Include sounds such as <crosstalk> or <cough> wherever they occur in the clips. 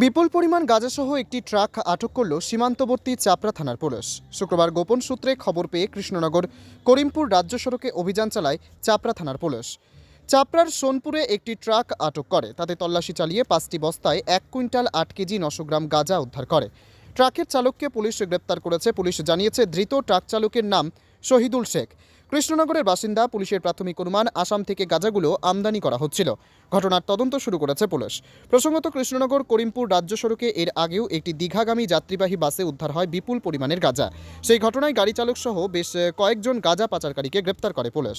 বিপুল পরিমাণ গাঁজাসহ একটি ট্রাক আটক করল সীমান্তবর্তী চাপড়া থানার পুলিশ। শুক্রবার গোপন সূত্রে খবর পেয়ে কৃষ্ণনগর করিমপুর রাজ্য সড়কে অভিযান চালায় চাপড়া থানার পুলিশ। চাপড়ার সোনপুরে একটি ট্রাক আটক করে, তাতে তল্লাশি চালিয়ে পাঁচটি বস্তায় এক কুইন্টাল আট কেজি নশো গ্রাম গাঁজা উদ্ধার করে। ট্রাকের চালককে পুলিশ গ্রেপ্তার করেছে। পুলিশ জানিয়েছে, ধৃত ট্রাক চালকের নাম শহীদুল শেখ। কৃষ্ণনগরের বাসিন্দা, পুলিশের প্রাথমিক অনুমান, আসাম থেকে গাঁজাগুলো আমদানি করা হচ্ছিল। ঘটনার তদন্ত শুরু করেছে পুলিশ। প্রসঙ্গত, কৃষ্ণনগর, করিমপুর রাজ্য সড়কে এর আগেও একটি দীঘাগামী যাত্রীবাহী বাসে উদ্ধার হয় বিপুল পরিমাণের গাঁজা। সেই ঘটনায় গাড়ি চালক সহ বেশ কয়েকজন গাঁজা পাচারকারীকে গ্রেপ্তার করে পুলিশ।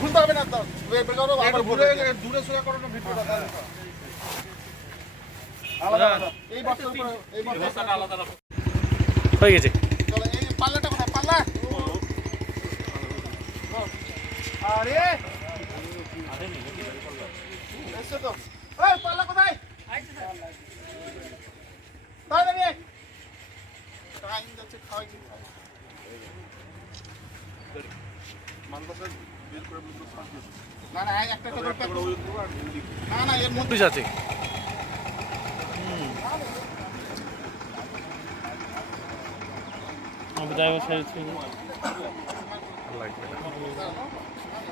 খুলতে হবে না তো। বে- বের করো, আবার ভরে দিও। আলাদা আলাদা। এই বস্তার উপরে- এই বস্তার উপরে- হয়ে গেছে চলো, এই পাল্লাটা কোথায়? পাল্লা? আরে! এসছে তো। এই, পাল্লা কোথায়? আয়। টাইম যাচ্ছে, খাওয়াই না না একটা একটা করে না না এর মধ্যে পুলিশ আছে ড্রাইভার সাইড <laughs>